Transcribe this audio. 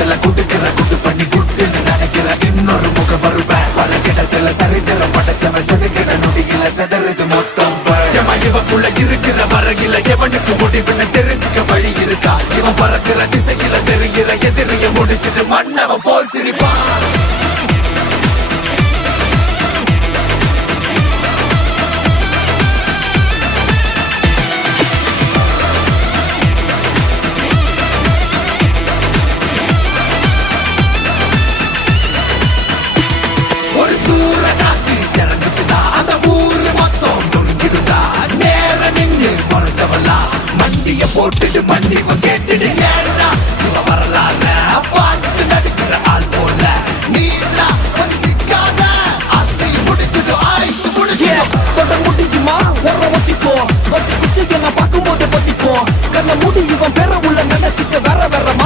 இடத்துல குடுக்கிற குட்டு பண்ணி குட்டுன்னு நினைக்கிற இன்னொரு முகம் வருவேன் பல கிடத்துல சரித்திரம் படைச்சவன் செதுக்கிட நொடியில செதறது மொத்தம் இவக்குள்ள இருக்கிற வரையில எவனுக்கு முடிவுன்னு தெரிஞ்சுக்க வழி இருக்கா இவன் பறக்கிற திசையில தெரிகிற எதிரிய முடிச்சிட்டு மன்னவன் போல் சிரிப்பான்